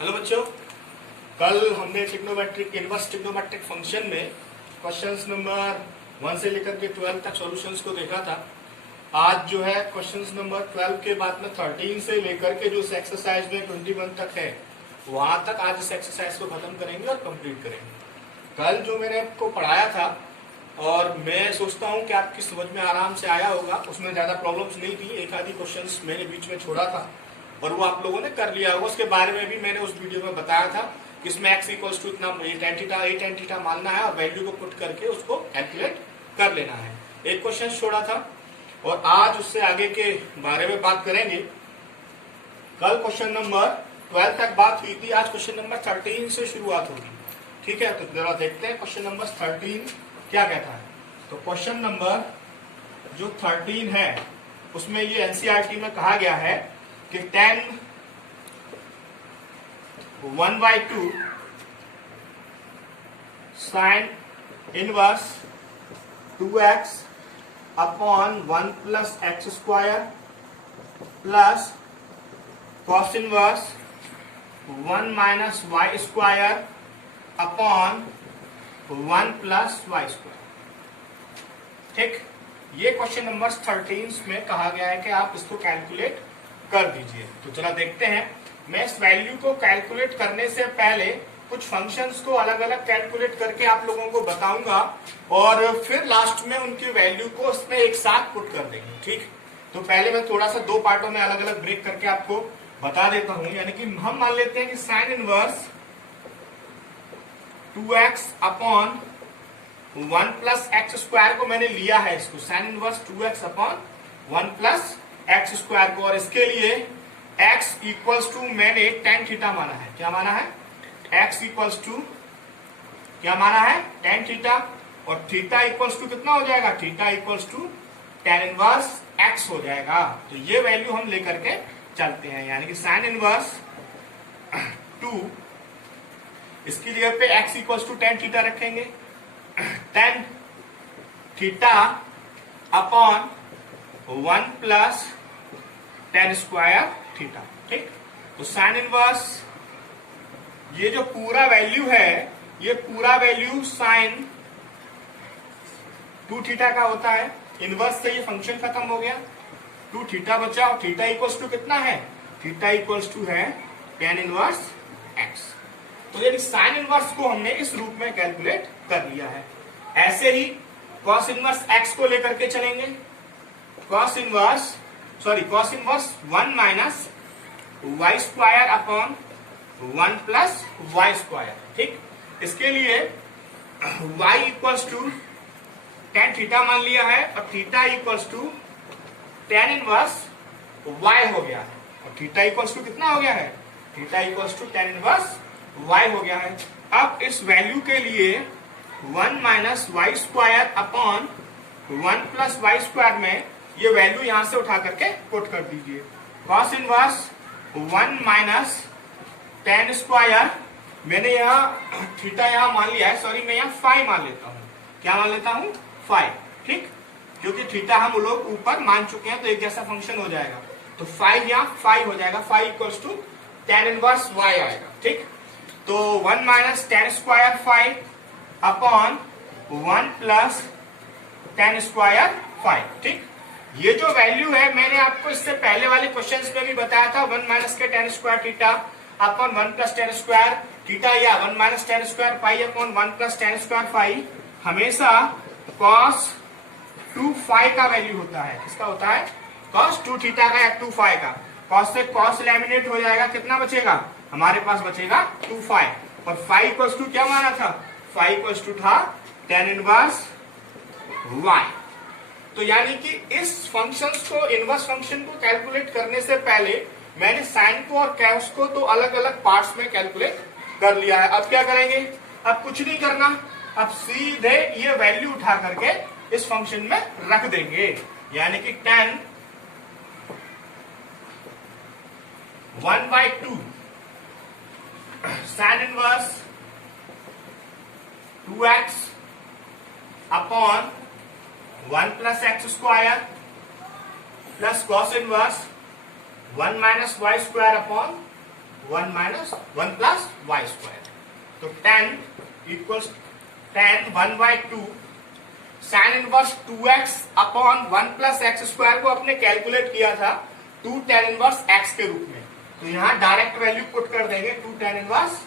Hello बच्चों, कल हमने ट्रिग्नोमेट्रिक इनवर्स ट्रिग्नोमेट्रिक फंक्शन में क्वेश्चंस नंबर 1 से लेकर के 12 तक सॉल्यूशंस को देखा था। आज जो है क्वेश्चंस नंबर 12 के बाद में 13 से लेकर के जो इस एक्सरसाइज में 21 तक है वहां तक आज इस एक्सरसाइज को खत्म करेंगे और कंप्लीट करेंगे। कल जो मैंने आपको पढ़ाया था और मैं सोचता हूं कि आपकी समझ में आराम से आया होगा, उसमें ज्यादा प्रॉब्लम्स नहीं थी। एक आधी क्वेश्चंस मैंने बीच में छोड़ा था और वो आप लोगों ने कर लिया होगा। उसके बारे में भी मैंने उस वीडियो में बताया था कि इसमें x इक्वल्स टू इतना tan थीटा मानना है और वैल्यू को पुट करके उसको कैलकुलेट कर लेना है। एक क्वेश्चन छोड़ा था और आज उससे आगे के बारे में बात करेंगे। कल क्वेश्चन नंबर 12 तक बात हुई थी, आज क्वेश्चन नंबर 13 से शुरुआत होगी। ठीक है, तो जरा देखते हैं क्वेश्चन नंबर 13 क्या कहता है। तो क्वेश्चन नंबर जो 13 है उसमें ये एनसीईआरटी में कहा गया है कि tan 1/2 sin inverse 2x upon 1 plus x square plus cos inverse 1 minus y square upon 1 plus y square. ठीक, ये क्वेश्चन नंबर 13 में कहा गया है कि आप इसको कैलकुलेट कर दीजिए। तो चला देखते हैं। मैं इस वैल्यू को कैलकुलेट करने से पहले कुछ फंक्शंस को अलग अलग कैलकुलेट करके आप लोगों को बताऊंगा और फिर लास्ट में उनकी वैल्यू को इसमें एक साथ पुट कर देंगे। ठीक, तो पहले मैं थोड़ा सा दो पार्टों में अलग अलग ब्रेक करके आपको बता देता हूं। यानी कि हम मान लेते हैं कि sine inverse 2x upon 1 plus x square को मैंने लिया है। इसको sine inverse 2x upon 1 plus x square को, और इसके लिए x इक्वल्स टू मैंने tan थीटा माना है। क्या माना है? x इक्वल्स टू क्या माना है? tan थीटा, और थीटा इक्वल्स टू कितना हो जाएगा? Theta equals to tan inverse x हो जाएगा। तो ये वैल्यू हम लेकर के चलते हैं, यानी कि साइन इनवर्स 2 इसकी जगह पे x equals to tan theta रखेंगे। tan theta upon 1 plus tan square theta. ठीक, तो साइन इनवर्स ये जो पूरा वैल्यू है, ये पूरा वैल्यू साइन 2 थीटा का होता है। इनवर्स से ये फंक्शन खत्म हो गया, 2 थीटा बचा और थीटा इक्वल्स टू कितना है? थीटा इक्वल्स टू है tan इनवर्स x। तो यानी साइन इनवर्स को हमने इस रूप में कैलकुलेट कर लिया है। ऐसे ही कॉस इनवर्स x को लेकर के चलेंगे। Cos inverse 1 minus y square upon 1 plus y square. ठीक, इसके लिए y equals to tan theta मान लिया है और theta equals to tan inverse y हो गया है, और थीटा इक्वल्स टू कितना हो गया है? Theta equals to tan inverse y हो गया है। अब इस वैल्यू के लिए 1 minus y square upon 1 plus y square में ये वैल्यू यहां से उठा करके पुट कर दीजिए। Cos inverse 1 minus tan square, मैंने यहाँ थीटा यहाँ मान लिया है, सॉरी मैं यहाँ फाई मान लेता हूँ। क्या मान लेता हूँ? फाई। ठीक, क्योंकि थीटा हम लोग ऊपर मान चुके हैं तो एक जैसा फंक्शन हो जाएगा, तो फाई यहाँ फाई हो जाएगा। Phi equals to tan inverse y आएगा। ठीक, तो 1 minus tan square phi upon 1 plus tan square phi. ठीक, ये जो वैल्यू है मैंने आपको इससे पहले वाले क्वेश्चंस में भी बताया था, 1 माइनस के tan square theta upon 1 plus tan square theta, या 1 minus tan square phi upon 1 plus tan square phi हमेशा cos 2 फाई का वैल्यू होता है। किसका होता है? cos 2 थीटा का या 2 फाई का। cos से cos एलिमिनेट हो जाएगा, कितना बचेगा? हमारे पास बचेगा 2 फाई, और फाई इक्वल्स टू क्या माना था? फाई इक्वल्स टू था tan इनवर्स y। तो यानी कि इस फंक्शंस को, इनवर्स फंक्शन को कैलकुलेट करने से पहले मैंने साइन को और कॉस को तो अलग अलग पार्ट्स में कैलकुलेट कर लिया है। अब क्या करेंगे? अब कुछ नहीं करना, अब सीधे ये वैल्यू उठा करके इस फंक्शन में रख देंगे। यानी कि tan 1/2 sine inverse 2x upon 1 plus x square plus cos inverse 1 minus y square upon 1 minus 1 plus y square. तो tan equals tan 1/2 sine inverse 2x upon 1 plus x square को अपने कैलकुलेट किया था 2 tan इनवर्स x के रूप में। तो यहाँ डायरेक्ट वैल्यू पुट कर देंगे 2 tan इनवर्स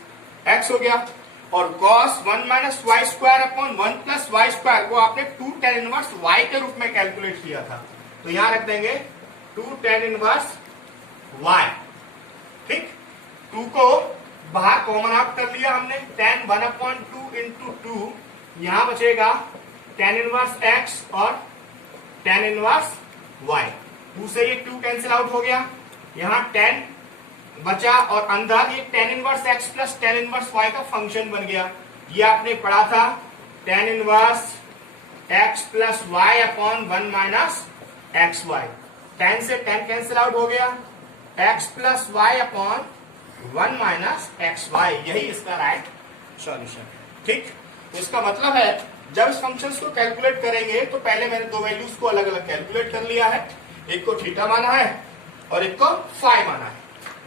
x हो गया। और cos 1 minus y square upon 1 plus y square को आपने 2 tan इनवर्स y के रूप में कैलकुलेट किया था। तो यहाँ रख देंगे 2 tan इनवर्स y। ठीक, 2 को बाहर कॉमन आउट कर लिया हमने, tan 1/2 इंटू 2, यहां बचेगा tan इनवर्स x और tan इनवर्स y। 2 से ये 2 कैंसिल आउट हो गया, यहाँ tan बचा और अंदर ये tan inverse x plus tan inverse y का फंक्शन बन गया। ये आपने पढ़ा था tan inverse x plus y upon 1 minus x y. tan से tan कैंसिल आउट हो गया, x plus y upon 1 minus x y, यही इसका राइट सॉल्यूशन। ठीक, तो इसका मतलब है जब इस फंक्शन को कैलकुलेट करेंगे तो पहले मैंने दो वैल्यूज को अलग अलग कैलकुलेट कर लिया है, एक को थीटा माना है और एक को फाई माना है।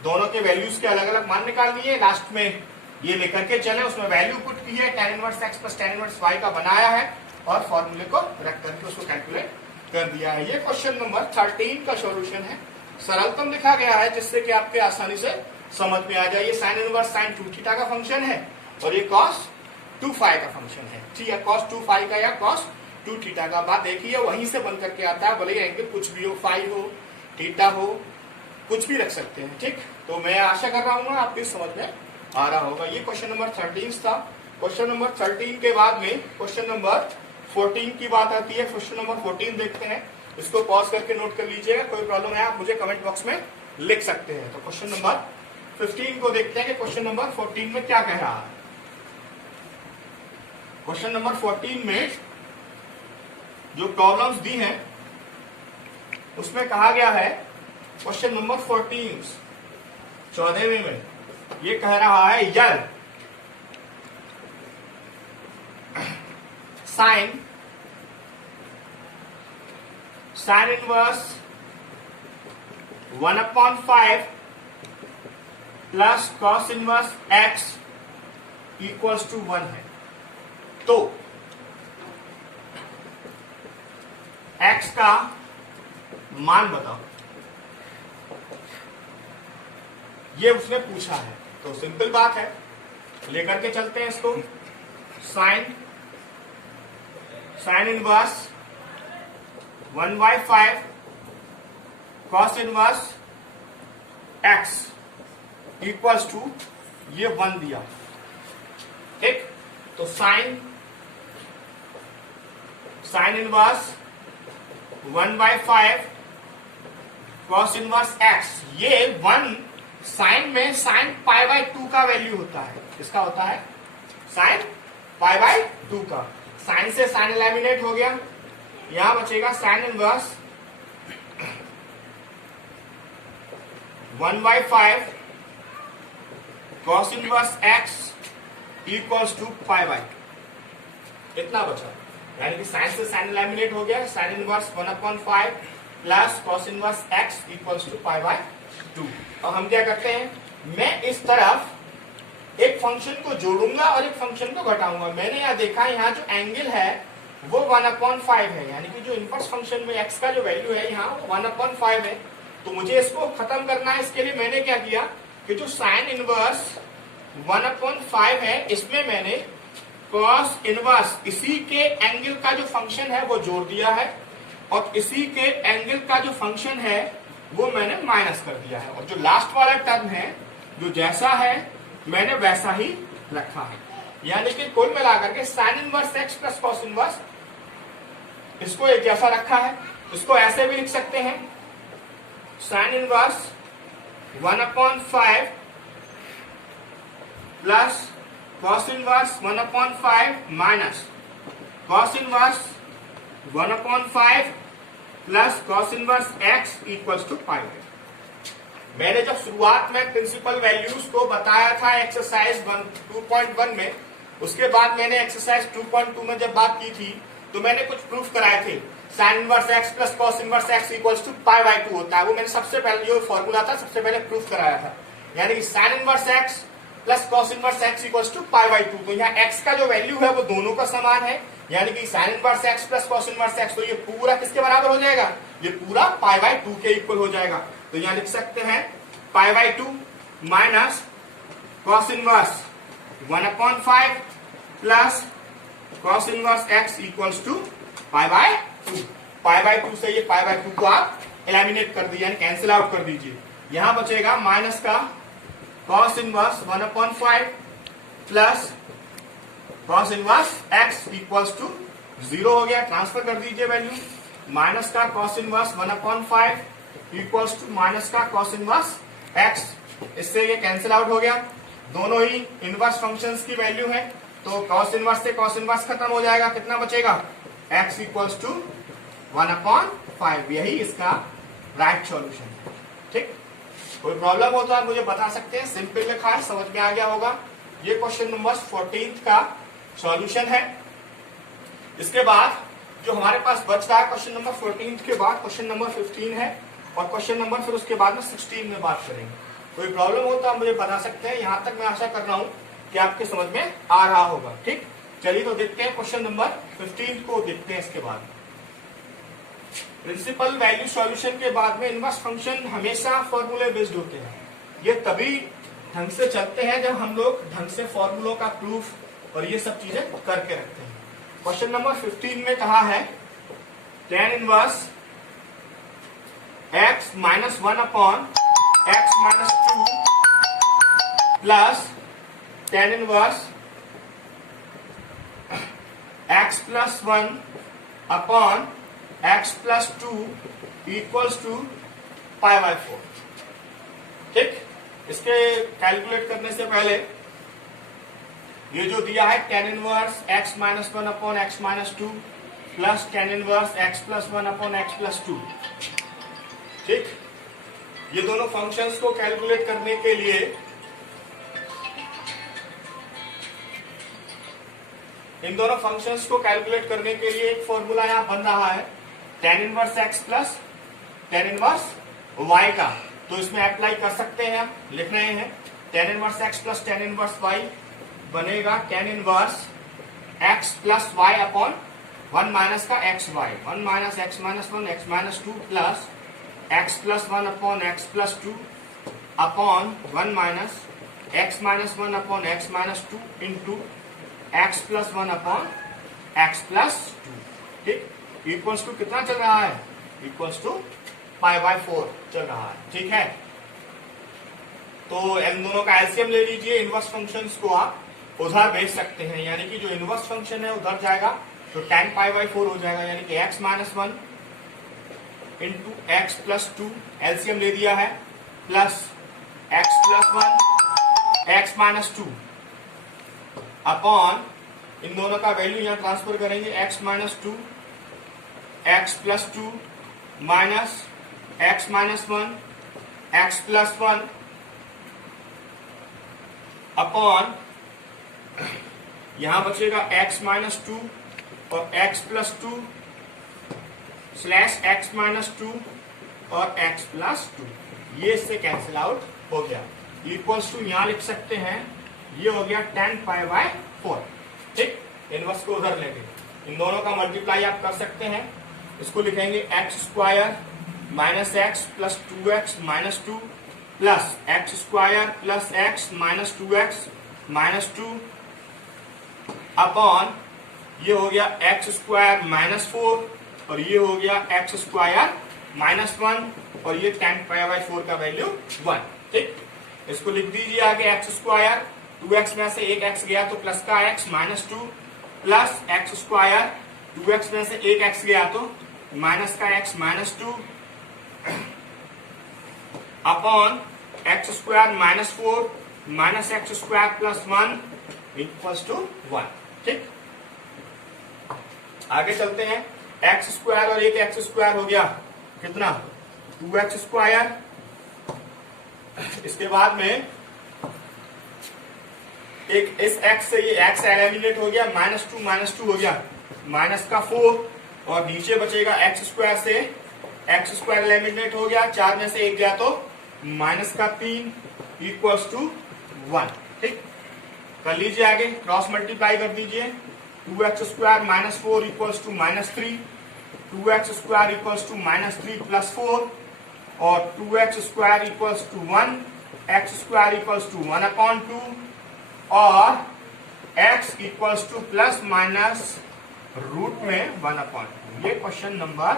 दोनों के वैल्यूज के अलग अलग मान निकाल दिए, लास्ट में ये लेकर के चले, उसमें वैल्यू पुट की है, tan inverse x plus tan inverse y का बनाया है और फॉर्मूले को रख करके उसको कैलकुलेट कर दिया है। ये क्वेश्चन नंबर 13 का सॉल्यूशन है। सरलतम लिखा गया है जिससे कि आपके आसानी से समझ में आ जाए। ये साइन इनवर्स साइन 2 थीटा का फंक्शन है और ये cos 2 फाई का फंक्शन है। ठीक है, cos 2 फाई का या cos 2 थीटा का, बात देखिए वहीं से बन करके आता है, भले एंगल कुछ भी हो, फाई हो, थीटा हो, कुछ भी रख सकते हैं। ठीक, तो मैं आशा कर रहा हूँ आपकी समझ में आ रहा होगा। ये क्वेश्चन नंबर 13 था। क्वेश्चन नंबर 13 के बाद में क्वेश्चन नंबर 14 की बात आती है। क्वेश्चन नंबर 14 देखते हैं, इसको पॉज करके नोट कर लीजिएगा, कोई प्रॉब्लम है आप मुझे कमेंट बॉक्स में लिख सकते हैं। तो क्वेश्चन नंबर 15 को देखते हैं कि क्वेश्चन नंबर 14 में क्या कह रहा है। क्वेश्चन नंबर 14 में जो प्रॉब्लम्स दी हैं उसमें कहा गया है, क्वेश्चन नंबर 14वें में ये कह रहा है यल sine inverse 1/5 plus cos inverse x equals to 1 है। तो x का मान बताओ, ये उसने पूछा है। तो सिंपल बात है, लेकर के चलते हैं इसको। Sine inverse 1/5 cos inverse x equals to ये 1 दिया। ठीक, तो sine inverse 1/5 cos inverse x, ये 1 साइन में साइन π/2 का वैल्यू होता है। किसका होता है? साइन π/2 का। साइन से साइन एलिमिनेट हो गया, यहां बचेगा sine inverse 1/5 cos inverse x equals to π/2। इतना बचा, यानी कि साइन से साइन एलिमिनेट हो गया, sine inverse 1/5 plus cos inverse x equals to π/2। और हम क्या करते हैं, मैं इस तरफ एक फंक्शन को जोड़ूंगा और एक फंक्शन को घटाऊंगा। मैंने यहाँ देखा, यहाँ जो एंगल है वो 1/5 है, यानी कि जो इनवर्स फंक्शन में x का जो वैल्यू है यहाँ 1/5 है। तो मुझे इसको खत्म करना है। इसके लिए मैंने क्या किया कि जो साइन इनवर्स 1/5 है इसमें मैंने कॉस इनवर्स इसी के एंगल का जो फंक्शन है वो जोड़ दिया है, और इसी के एंगल का जो फंक्शन है वो मैंने माइनस कर दिया है। और जो लास्ट वाला टर्म है जो जैसा है मैंने वैसा ही रखा है, यानी कि कुल मिलाकर के sign inverse x plus cos inverse इसको एक जैसा रखा है। इसको ऐसे भी लिख सकते हैं, sine inverse 1/5 plus cos inverse 1/5 minus cos inverse 1/5 plus cos inverse x equals to pi. मैंने जब शुरुआत में प्रिंसिपल वैल्यूज को बताया था एक्सरसाइज 2.1 में, उसके बाद मैंने एक्सरसाइज 2.2 में जब बात की थी तो मैंने कुछ प्रूफ कराए थे। Sine inverse x plus cos inverse x equals to π/2 होता है, वो मैंने सबसे पहले जो फॉर्मूला था सबसे पहले प्रूफ कराया था। यानी कि sine inverse x plus cos inverse x equal to pi by two. तो यहाँ एक्स का जो वैल्यू है वो दोनों का समान है, यानी कि sine inverse x plus cos inverse x, तो ये पूरा किसके बराबर हो जाएगा, ये पूरा पाई बाई टू के इक्वल हो जाएगा। तो यहाँ लिख सकते हैं pi by two minus cos inverse 1/5 plus cos inverse x equals to pi by two. Pi by two से ये पाई बाई टू को आप एलिमिनेट कर दीजिए, यानी कैंसिल आउट कर दीजिए। यहां बचेगा माइनस का cos inverse 1/5 plus cos inverse x equals to 0 हो गया, ट्रांसफर कर दीजिए वैल्यू। माइनस का cos inverse 1/5 equals to minus का कॉस इनवर्स एक्स, इससे ये कैंसिल आउट हो गया। दोनों ही इनवर्स फंक्शंस की वैल्यू है, तो कॉस इनवर्स से कॉस इनवर्स खत्म हो जाएगा, कितना बचेगा x इक्वल्स टू 1/5। यही इसका राइट सॉल्यूशन है। ठीक, कोई प्रॉब्लम हो तो आप मुझे बता सकते हैं, सिंपल लिखा है, समझ में आ गया होगा। ये क्वेश्चन नंबर 14 का सॉल्यूशन है। इसके बाद जो हमारे पास बच रहा है क्वेश्चन नंबर 14 के बाद क्वेश्चन नंबर 15 है, और क्वेश्चन नंबर फिर उसके बाद में 16 में बात करेंगे। कोई प्रॉब्लम हो तो आप मुझे बता सकते हैं। यहां तक मैं आशा कर रहा हूं कि आपके समझ में आ रहा होगा। ठीक, चलिए तो देखते हैं क्वेश्चन नंबर 15 को देखते हैं। इसके बाद प्रिंसिपल वैल्यू सॉल्यूशन के बाद में इनवर्स फंक्शन हमेशा फॉर्मूले बेस्ड होते हैं। ये तभी ढंग से चलते हैं जब हम लोग ढंग से फॉर्मूलों का प्रूफ और ये सब चीजें करके रखते हैं। क्वेश्चन नंबर 15 में कहा है tan inverse x minus 1/(x-2) plus tan inverse x plus 1/(x+2) equals to pi by 4। ठीक, इसके कैलकुलेट करने से पहले ये जो दिया है tan inverse x minus 1/(x-2) plus tan inverse x plus 1/(x+2। ठीक, ये दोनों फंक्शंस को कैलकुलेट करने के लिए इन दोनों फंक्शंस को कैलकुलेट करने के लिए एक फॉर्मूला यहां बन रहा है tan inverse x plus tan inverse y का। तो इसमें अप्लाई कर सकते हैं, हम लिख रहे हैं tan inverse x plus tan inverse y बनेगा tan inverse x plus y upon 1 minus का xy, 1 minus x minus 1 x-2 plus x plus 1/(x+2) upon 1 minus x minus 1/(x-2) into x plus 1/(x+2). ठीक, equals to कितना चल रहा है, equals to pi by 4 चल रहा है। ठीक है, तो इन दोनों का एलसीएम ले लीजिए। इनवर्स फंक्शंस को आप उधर भेज सकते हैं, यानी कि जो इनवर्स फंक्शन है उधर जाएगा तो tan पाई बाई 4 हो जाएगा, यानी कि x minus 1 into X plus 2 LCM ले दिया है, plus x plus 1 x minus 2 upon इन दोनों का वैल्यू यहां ट्रांसफर करेंगे, x minus 2 x plus 2 minus x minus 1 x plus 1 upon यहां बचेगा x माइनस 2 और x plus 2 slash x minus 2 और x प्लस 2, ये इससे कैंसिल आउट हो गया। इक्वल्स टू यहां लिख सकते हैं, ये हो गया tan पाई बाई 4। ठीक, इनवर्स को उधर लेंगे, इन दोनों का मल्टीप्लाई आप कर सकते हैं। इसको लिखेंगे x² minus x plus 2x minus 2 plus x² plus x minus 2x minus 2 upon ये हो गया x² माइनस 4 और ये हो गया x² माइनस 1 और ये tan पाई बाई 4 का वैल्यू 1। ठीक, इसको लिख दीजिए आगे x², 2x में से एक x गया तो प्लस का x minus 2 plus x², 2x में से एक x गया तो माइनस का x minus 2 upon x² minus 4 minus x² plus 1 equals to 1। ठीक, आगे चलते हैं। x² और एक x² हो गया कितना, 2x²। इसके बाद में एक इस x से ये x एलिमिनेट हो गया, माइनस 2 हो गया, माइनस का 4 और नीचे बचेगा x² से x² एलिमिनेट हो गया, 4 में से एक गया तो माइनस का 3 इक्वल्स टू 1। ठीक, कर लीजिए आगे, क्रॉस मल्टीप्लाई कर दीजिए। 2x square minus 4 equals to -3, 2x square equals to -3 plus 4, और 2x square equals to 1, x square equals to 1/2, और x equals to plus minus root में 1/2। ये क्वेश्चन नंबर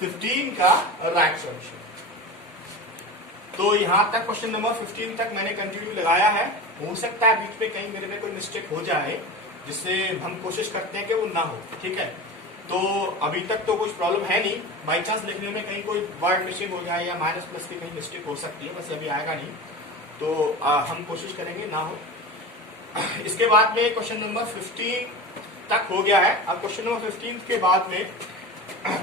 15 का राइट सॉल्यूशन। तो यहां तक क्वेश्चन नंबर 15 तक मैंने कंटिन्यू लगाया है। हो सकता है बीच में कहीं मेरे में कोई मिस्टेक हो जाए, जिससे हम कोशिश करते हैं कि वो ना हो। ठीक है, तो अभी तक तो कुछ प्रॉब्लम है नहीं। बाई चांस लिखने में कहीं कोई वर्ड मिसिंग हो जाए या माइनस प्लस की कहीं मिस्टेक हो सकती है, बस अभी आएगा नहीं, तो हम कोशिश करेंगे ना हो। इसके बाद में क्वेश्चन नंबर 15 तक हो गया है। अब क्वेश्चन नंबर 15 के बाद में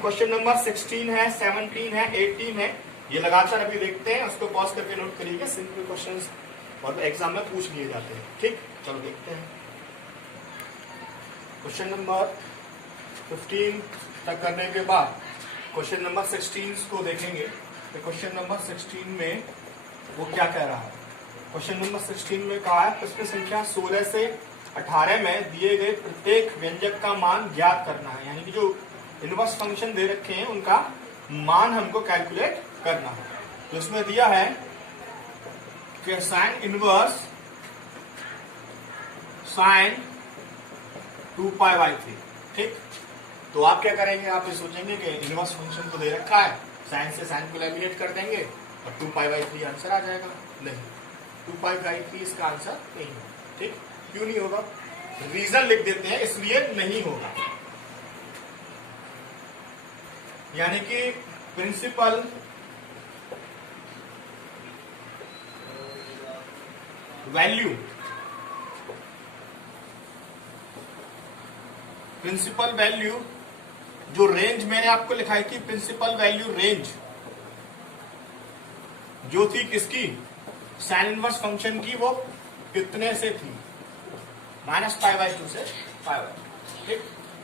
क्वेश्चन नंबर 16 है, 17 है, 18 है। ये लगातार अभी देखते हैं, उसको पॉज करके नोट करिएगा। सिंपल क्वेश्चंस और एग्जाम में पूछ लिए जाते हैं। ठीक, चलो देखते हैं। क्वेश्चन नंबर 15 तक करने के बाद क्वेश्चन नंबर 16 को देखेंगे। तो क्वेश्चन नंबर 16 में वो क्या कह रहा है। क्वेश्चन नंबर 16 में कहा है प्रश्न संख्या 16 से 18 में दिए गए प्रत्येक व्यंजक का मान ज्ञात करना है। यानी कि जो इनवर्स फंक्शन दे रखे हैं उनका मान हमको कैलकुलेट करना है। तो इसमें दिया है कि साइन इनवर्स साइन 2π/3। ठीक, तो आप क्या करेंगे, आप ये सोचेंगे कि इनवर्स फंक्शन तो दे रखा है, साइन से साइन को एलिमिनेट कर देंगे और 2π/3 आंसर आ जाएगा। नहीं, 2π/3 इसका आंसर नहीं होगा। ठीक, क्यों नहीं होगा, रीजन लिख देते हैं, इसलिए नहीं होगा। यानी कि प्रिंसिपल वैल्यू, प्रिंसिपल वैल्यू जो रेंज मैंने आपको लिखाई थी, प्रिंसिपल वैल्यू रेंज जो थी किसकी, साइन इनवर्स फंक्शन की, वो कितने से थी, -π/2 से π/2। ठीक,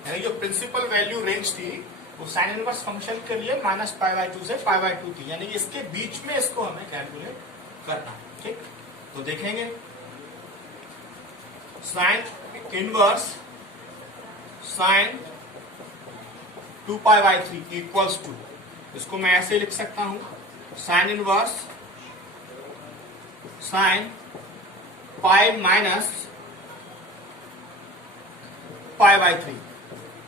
यानी जो प्रिंसिपल वैल्यू रेंज थी वो साइन इनवर्स फंक्शन के लिए -π/2 से π/2 थी। यानी इसके बीच में इसको हमें कैलकुलेट करना है। ठीक, तो देखेंगे sine inverse sine 2π/3 equals to, इसको मैं ऐसे लिख सकता हूं, sine inverse sine pi minus π/3।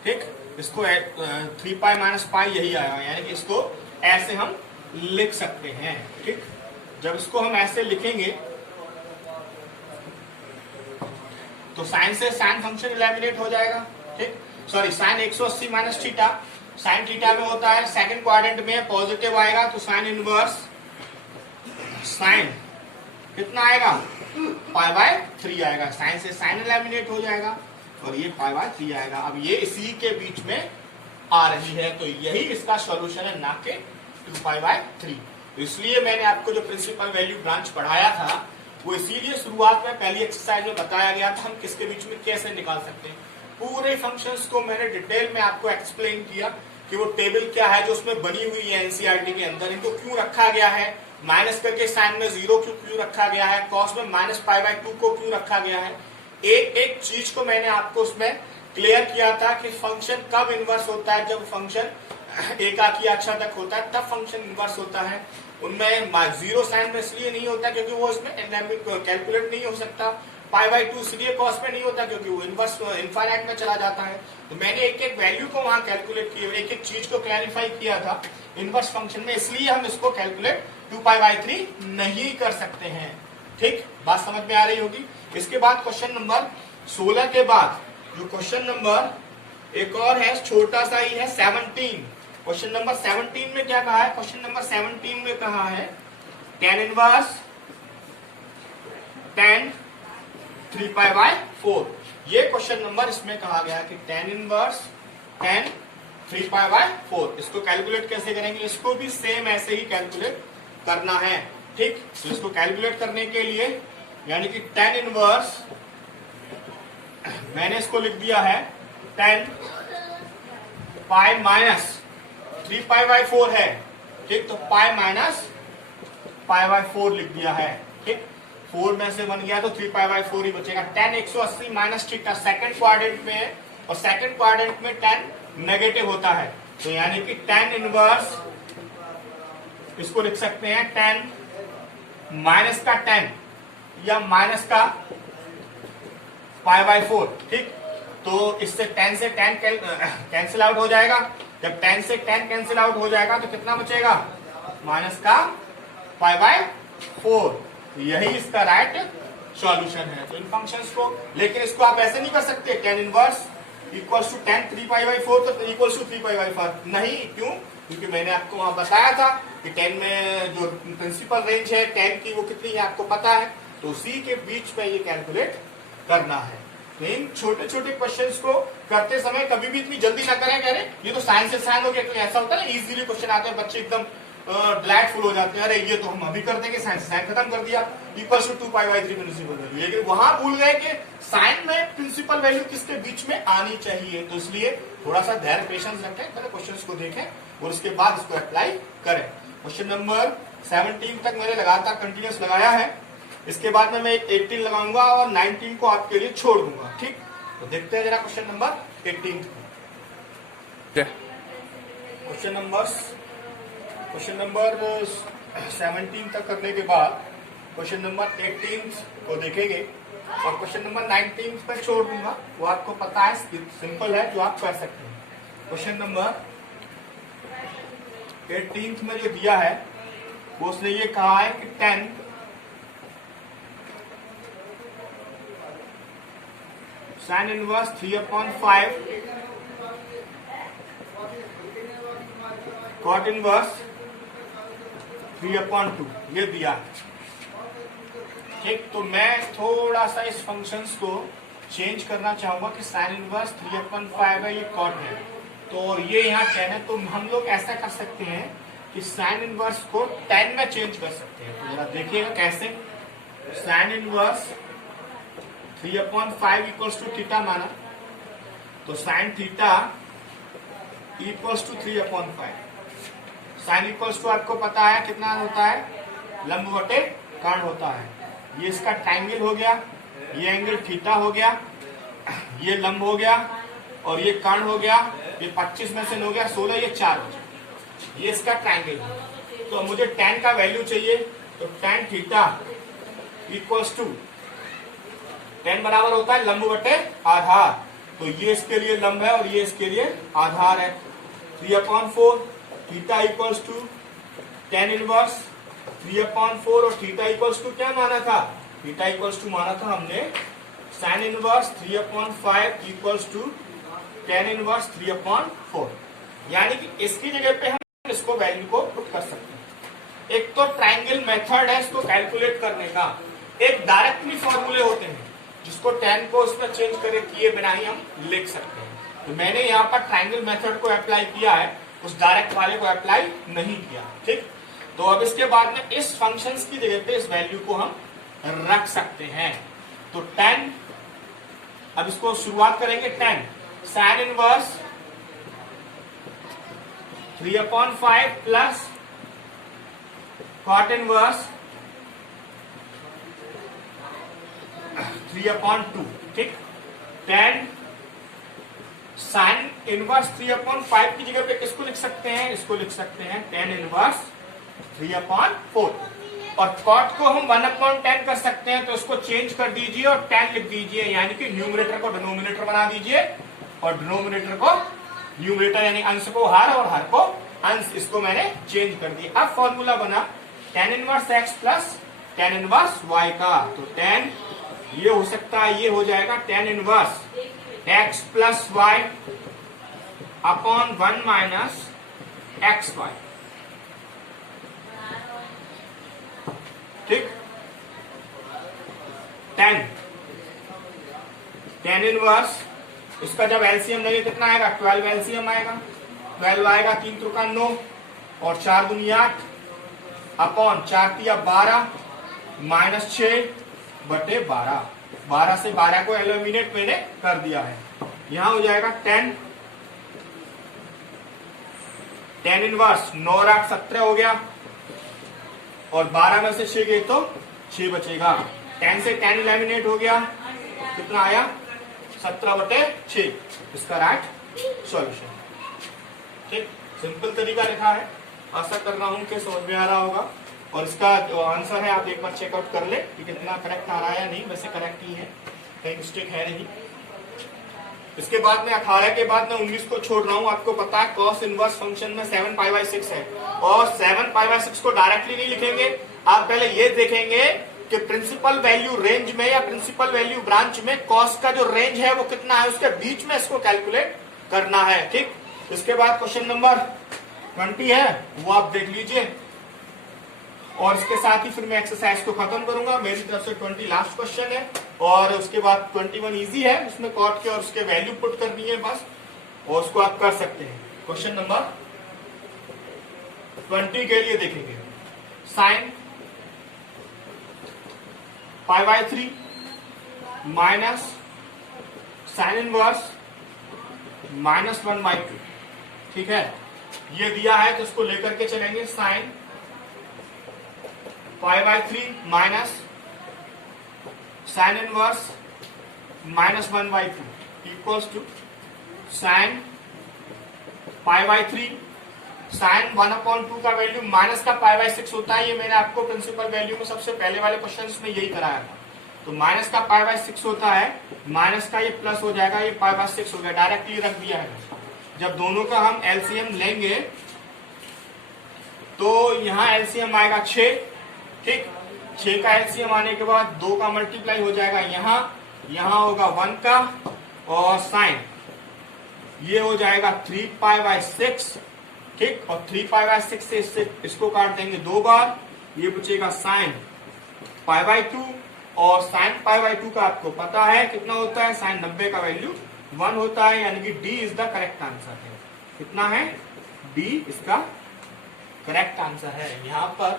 ठीक, इसको 3π माइनस पाई यही आया, यानी कि इसको ऐसे हम लिख सकते हैं। ठीक, जब इसको हम ऐसे लिखेंगे तो साइन से साइन फंक्शन एलिमिनेट हो जाएगा। ठीक, sorry, sine 180 minus theta, sine theta में होता है सेकंड क्वाड्रेंट में पॉजिटिव आएगा, तो साइन इनवर्स साइन कितना आएगा, π/3 आएगा। साइन से साइन एलिमिनेट हो जाएगा और ये π/3 आएगा। अब ये इसी के बीच में आ रही है, तो यही इसका सॉल्यूशन है, ना कि 2π/3। तो इसलिए मैंने आपको जो प्रिंसिपल वैल्यू ब्रांच पढ़ाया था वो इसीलिए शुरुआत में पहली एक्सरसाइज में बताया गया था हम किसके बीच में कैसे निकाल सकते हैं। पूरे फंक्शंस को मैंने डिटेल में आपको एक्सप्लेन किया कि वो टेबल क्या है जो उसमें बनी हुई है एनसीईआरटी के अंदर, इनको क्यों रखा गया है, माइनस करके साइन में 0 क्यों रखा गया है, कॉस में -π/2 को क्यों रखा गया है। एक एक चीज को मैंने आपको उसमें क्लियर किया था कि फंक्शन कब इनवर्स होता है, जब फंक्शन एकाकी अक्षर तक होता है तब फंक्शन इनवर्स होता है। उनमें 0 साइन में इसलिए नहीं होता क्योंकि वो इसमें कैलकुलेट नहीं हो सकता, π/2 इसलिए कॉस में नहीं होता क्योंकि वो इनवर्स इनफाइनाइट में चला जाता है। तो मैंने एक एक वैल्यू को वहां कैलकुलेट किया, एक एक चीज को क्लैरिफाई किया था इनवर्स फंक्शन में, इसलिए हम इसको कैलकुलेट 2π/3 नहीं कर सकते हैं। ठीक, बात समझ में आ रही होगी। इसके बाद क्वेश्चन नंबर 16 के बाद जो क्वेश्चन नंबर एक और है, छोटा सा ही है, 17। क्वेश्चन नंबर 17 में क्या कहा है, क्वेश्चन नंबर 17 में कहा है tan इनवर्स tan 3π/4। ये क्वेश्चन नंबर इसमें कहा गया है कि tan इनवर्स tan 3π/4, इसको कैलकुलेट कैसे करेंगे, इसको भी सेम ऐसे ही कैलकुलेट करना है। ठीक, तो इसको कैलकुलेट करने के लिए यानी कि tan इनवर्स मैंने इसको लिख दिया है tan पाई माइनस 3π/4 है। ठीक, तो पाई माइनस π/4 लिख दिया है। ठीक, 4 में से 1 गया तो 3π/4 ही बचेगा। tan 180 minus theta second quadrant में है और सेकंड क्वाड्रेंट में tan नेगेटिव होता है, तो यानी कि tan इनवर्स इसको लिख सकते हैं tan माइनस का tan या माइनस का π/4। ठीक, तो इससे tan से tan कैंसिल आउट हो जाएगा। जब tan से tan कैंसिल आउट हो जाएगा तो कितना बचेगा, माइनस का π/4। यही इसका राइट सॉल्यूशन है। तो इन फंक्शंस को, लेकिन इसको आप ऐसे नहीं कर सकते tan inverse equals to tan 3π/4 तो इक्वल्स टू 3π/4 नहीं। क्यों? क्योंकि मैंने आपको वहां बताया था कि tan में जो प्रिंसिपल रेंज है tan की वो कितनी है आपको पता है, तो उसी के बीच में ये कैलकुलेट करना है। तो इन छोटे छोटे क्वेश्चंस को करते समय कभी भी इतनी जल्दी ना करें, कह रहे ये तो साइंस से साइन हो गया। तो ऐसा होता है ना, इजीली क्वेश्चन आते हैं, बच्चे एकदम डिलाइटफुल हो जाते हैं, अरे ये तो हम अभी कर देंगे, साइंस साइन खत्म कर दिया, इक्वल्स टू 2π/3 प्रिंसिपल वैल्यू। लेकिन वहां भूल गए कि साइन में प्रिंसिपल वैल्यू किसके बीच में आनी चाहिए। तो इसलिए थोड़ा सा धैर्य पेशेंस रखें, पहले क्वेश्चंस को देखें और उसके बाद इसको अप्लाई करें। क्वेश्चन नंबर 17 तक मैंने लगातार कंटिन्यूस लगाया है, इसके बाद में मैं 18 लगाऊंगा और 19 को आपके लिए छोड़ दूंगा। ठीक, तो देखते हैं जरा क्वेश्चन नंबर 18। क्वेश्चन नंबर 17 तक करने के बाद क्वेश्चन नंबर 18 को देखेंगे और क्वेश्चन नंबर 19 पर छोड़ दूंगा। वो आपको पता है, सिंपल है, जो आप कर सकते हैं। क्वेश्चन नंबर 18 में जो दिया है वो उसने ये कहा है कि 10 sin इनवर्स 3/5 cot इनवर्स 3/2 ये दिया। ठीक, तो मैं थोड़ा सा इस फंक्शंस को चेंज करना चाहूंगा कि sin इनवर्स 3/5 है, ये cot है, तो ये यहाँ 10 है। तो हम लोग ऐसा कर सकते हैं कि sin इनवर्स को 10 में चेंज कर सकते हैं। तो जरा देखिएगा कैसे। sin inverse 3/5 equals to theta माना, तो sine theta equals to 3/5। Sine equals to आपको पता है कितना होता है, लंब बटे कर्ण होता है। ये इसका ट्रायंगल हो गया, ये एंगल थीटा हो गया, ये लंब हो गया और ये कर्ण हो गया। ये 25 में से 9 हो गया 16, ये 4 हो गया। ये इसका ट्रायंगल है। तो मुझे tan का वैल्यू चाहिए, तो tan थीटा इक्वल्स टू 10 बराबर होता है लंब बटे आधार। तो ये इसके लिए लंब है और ये इसके लिए आधार है। 3/4 theta equals to tan inverse 3/4 और थीटा इक्वल्स टू क्या माना था, थीटा इक्वल्स टू माना था हमने sin inverse 3/5 equals to tan inverse 3/4। यानी कि इसकी जगह पे हम इसको वैल्यू को पुट कर सकते हैं। एक तो ट्रायंगल मेथड है इसको कैलकुलेट करने का, एक डायरेक्टली फॉर्मूले होते हैं जिसको tan को उसमें चेंज करे किए बिना ही हम लिख सकते हैं। तो मैंने यहाँ पर ट्रायंगल मेथड को अप्लाई किया है, उस डायरेक्ट वाले को अप्लाई नहीं किया। ठीक, तो अब इसके बाद में इस फंक्शंस की जगह पे इस वैल्यू को हम रख सकते हैं। तो tan, अब इसको शुरुआत करेंगे tan sin inverse 3/5 plus cot inverse 3/2। ठीक, tan sin इनवर्स 3/5 की जगह पे किसको लिख सकते हैं, इसको लिख सकते हैं tan इनवर्स 3/4 और cot को हम 1/10 कर सकते हैं। तो इसको चेंज कर दीजिए और tan लिख दीजिए, यानी कि न्यूमरेटर को डिनोमिनेटर बना दीजिए और डिनोमिनेटर को न्यूमरेटर यानी अंश को हर और हर को अंश, इसको मैंने चेंज कर दिया। अब फॉर्मूला बना tan inverse x plus tan inverse y का। तो tan ये हो सकता है, ये हो जाएगा tan inverse x plus y upon 1 minus x y. ठीक, tan इनवर्स इसका जब एलसीएम लेंगे कितना आएगा, 12 एलसीएम आएगा, 12 आएगा, 3 त्रिका 9 और 4 दूनी 8 अपॉन 4 तिया 12 माइनस 6/12। 12 से 12 को एलिमिनेट मैंने कर दिया है। यहां हो जाएगा tan इनवर्स 9 और 8 17 हो गया और 12 में से 6 गए तो 6 बचेगा। 10 से 10 एलिमिनेट हो गया, कितना आया 17/6, इसका राइट सॉल्यूशन। ठीक, सिंपल तरीका लिखा है, आशा कर रहा हूं कि समझ में आ रहा होगा। और इसका जो आंसर है आप एक बार चेकआउट कर ले कि कितना करेक्ट आ रहा है या नहीं, वैसे करेक्ट ही है, कहीं मिस्टेक है नहीं। इसके बाद में 18 के बाद मैं 19 को छोड़ रहा हूं। आपको पता है कॉस इनवर्स फंक्शन में 7π/6 है, और 7π/6 को डायरेक्टली नहीं लिखेंगे, आप पहले ये देखेंगे कि प्रिंसिपल वैल्यू रेंज में या प्रिंसिपल वैल्यू ब्रांच में कॉस का जो रेंज है वो कितना है, उसके बीच में इसको कैलकुलेट करना है। ठीक, इसके बाद क्वेश्चन नंबर 20 है, वो आप देख लीजिए, और इसके साथ ही फिर मैं एक्सरसाइज को खत्म करूंगा। मेरी तरफ से 20 लास्ट क्वेश्चन है, और उसके बाद 21 इजी है, उसमें कॉट के और उसके वैल्यू पुट करनी है बस, और उसको आप कर सकते हैं। क्वेश्चन नंबर 20 के लिए देखेंगे, साइन π/3 माइनस साइन इनवर्स -1/2। ठीक है, ये दिया है तो इसको लेकर के चलेंगे। Sine π/3 minus sine inverse -1/2 equals to sine π/3 sine 1/2 का वैल्यू माइनस का π/6 होता है। ये मैंने आपको प्रिंसिपल वैल्यू में सबसे पहले वाले क्वेश्चन में यही कराया था। तो माइनस का π/6 होता है, माइनस का ये प्लस हो जाएगा, ये π/6 हो गया, डायरेक्टली रख दिया है। जब दोनों का हम एलसीएम लेंगे तो यहाँ एलसीएम आएगा 6। ठीक, 6 का एलसीएम आने के बाद 2 का मल्टीप्लाई हो जाएगा यहाँ होगा 1 का, और साइन ये हो जाएगा 3π/6। ठीक, और 3π/6 से इसको काट देंगे 2 बार, ये बचेगा साइन π/2, और साइन π/2 का आपको पता है कितना होता है, साइन 90 का वैल्यू 1 होता है, यानी कि D is the correct answer है। कितना है, डी इसका करेक्ट आंसर है। यहाँ पर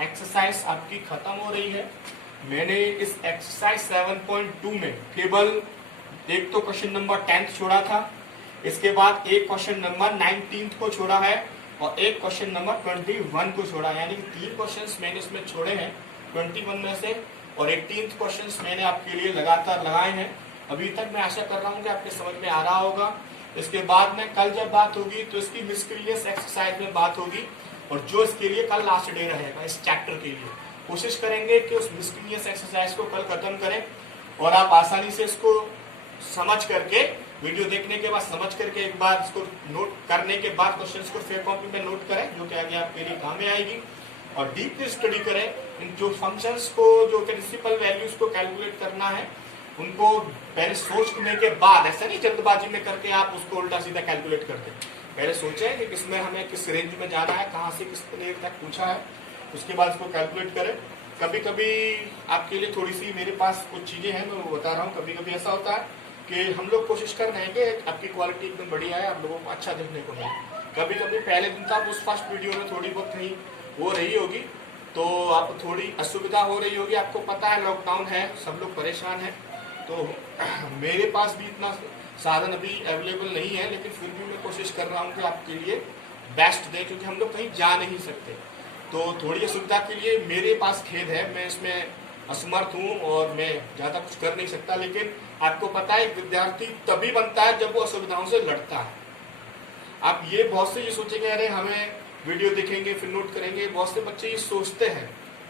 एक्सरसाइज आपकी खत्म हो रही है। मैंने इस एक्सरसाइज 7.2 में केवल एक तो क्वेश्चन नंबर 10 छोड़ा था, इसके बाद एक क्वेश्चन नंबर 19 को छोड़ा है, और एक क्वेश्चन नंबर 21 को छोड़ा, यानी कि 3 क्वेश्चंस मैंने इसमें छोड़े हैं 21 में से, और 18 क्वेश्चंस मैंने आपके लिए लगातार लगाए हैं। अभी तक मैं आशा कर रहा हूँ कि आपके समझ में आ रहा होगा। इसके बाद में कल जब बात होगी तो इसकी मिसक्रियस एक्सरसाइज में बात होगी, और जो इसके लिए कल लास्ट डे रहेगा इस चैप्टर के लिए, कोशिश करेंगे कि उस मिसक्रियस एक्सरसाइज को कल खत्म करें, और आप आसानी से इसको समझ करके, वीडियो देखने के बाद समझ करके एक बार इसको नोट करने के बाद क्वेश्चंस को फेयर कॉपी में नोट करें, जो कि आगे आपके लिए काम में आएगी, और डीपली स्टडी करें। इन जो फंक्शंस को, जो प्रिंसिपल वैल्यूज को कैलकुलेट करना है, उनको पहले सोचने के बाद, ऐसा नहीं जल्दबाजी में करके आप उसको उल्टा सीधा कैलकुलेट करते, पहले सोचें कि किसमें हमें किस रेंज में जाना है, कहाँ से किस प्लेयर तक पूछा है, उसके बाद इसको कैलकुलेट करें। कभी कभी आपके लिए थोड़ी सी मेरे पास कुछ चीजें हैं, मैं वो बता रहा हूँ। कभी कभी ऐसा होता है कि हम लोग कोशिश कर रहे हैं कि आपकी क्वालिटी एकदम बढ़िया है, आप लोगों को अच्छा देखने को मिले। कभी कभी पहले दिन तक उस फर्स्ट वीडियो में थोड़ी बहुत कहीं वो रही होगी, तो आपको थोड़ी असुविधा हो रही होगी। आपको पता है लॉकडाउन है, सब लोग परेशान हैं, तो मेरे पास भी इतना साधन अभी अवेलेबल नहीं है, लेकिन फिर भी मैं कोशिश कर रहा हूँ कि आपके लिए बेस्ट दें, क्योंकि हम लोग कहीं जा नहीं सकते। तो थोड़ी असुविधा के लिए मेरे पास खेद है, मैं इसमें असमर्थ हूँ और मैं ज़्यादा कुछ कर नहीं सकता। लेकिन आपको पता है विद्यार्थी तभी बनता है जब वो असुविधाओं से लड़ता है। आप ये बहुत से ये सोचेंगे अरे हमें वीडियो देखेंगे फिर नोट करेंगे, बहुत से बच्चे ये सोचते हैं।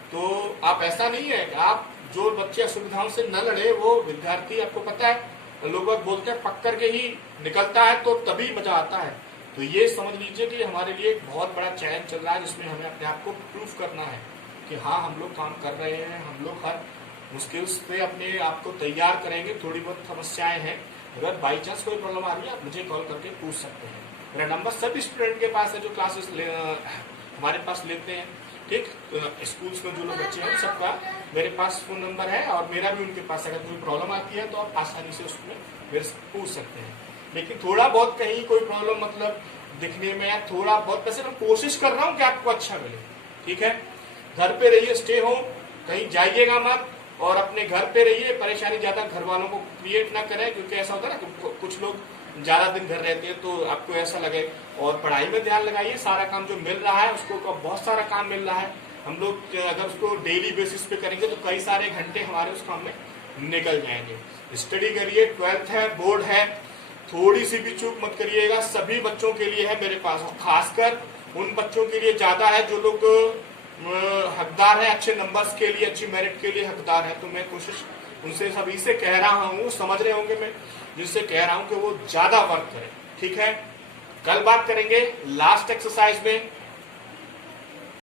तो आप ऐसा नहीं है, आप जो बच्चे असुविधाओं से न लड़े वो विद्यार्थी, आपको पता है लोग बोलते हैं पक्कर के ही निकलता है तो तभी मजा आता है। तो ये समझ लीजिए कि हमारे लिए एक बहुत बड़ा चैलेंज चल रहा है, जिसमें हमें अपने आप को प्रूफ करना है कि हाँ हम लोग काम कर रहे हैं, हम लोग हर मुश्किल पे अपने आप को तैयार करेंगे। थोड़ी बहुत समस्याएं हैं, अगर बाई चांस कोई प्रॉब्लम आ रही है आप मुझे कॉल करके पूछ सकते हैं। मेरा नंबर सभी स्टूडेंट के पास है जो क्लासेस हमारे पास लेते हैं, ठीक। स्कूल्स में जो लोग बच्चे हैं सबका मेरे पास फोन नंबर है, और मेरा भी उनके पास। अगर कोई प्रॉब्लम आती है तो आप आसानी से उसमें मेरे से पूछ सकते हैं। लेकिन थोड़ा बहुत कहीं कोई प्रॉब्लम मतलब दिखने में या थोड़ा बहुत, वैसे मैं कोशिश कर रहा हूँ कि आपको अच्छा मिले, ठीक है। घर पे रहिए, स्टे होम, कहीं जाइएगा मत, और अपने घर पे रहिए। परेशानी ज्यादा घर वालों को क्रिएट ना करें, क्योंकि ऐसा होता है ना कुछ लोग ज्यादा दिन घर रहते हैं तो आपको ऐसा लगे। और पढ़ाई में ध्यान लगाइए, सारा काम जो मिल रहा है उसको, बहुत सारा काम मिल रहा है, हम लोग अगर उसको डेली बेसिस पे करेंगे तो कई सारे घंटे हमारे उस काम में निकल जाएंगे। स्टडी करिए, 12th है, बोर्ड है, थोड़ी सी भी चूक मत करिएगा। सभी बच्चों के लिए है मेरे पास, खासकर उन बच्चों के लिए ज्यादा है जो लोग हकदार है अच्छे नंबर्स के लिए, अच्छी मेरिट के लिए हकदार है। तो मैं कोशिश उनसे सभी से कह रहा हूँ, समझ रहे होंगे मैं जिससे कह रहा हूँ कि वो ज्यादा वर्क करें, ठीक है। कल बात करेंगे लास्ट एक्सरसाइज में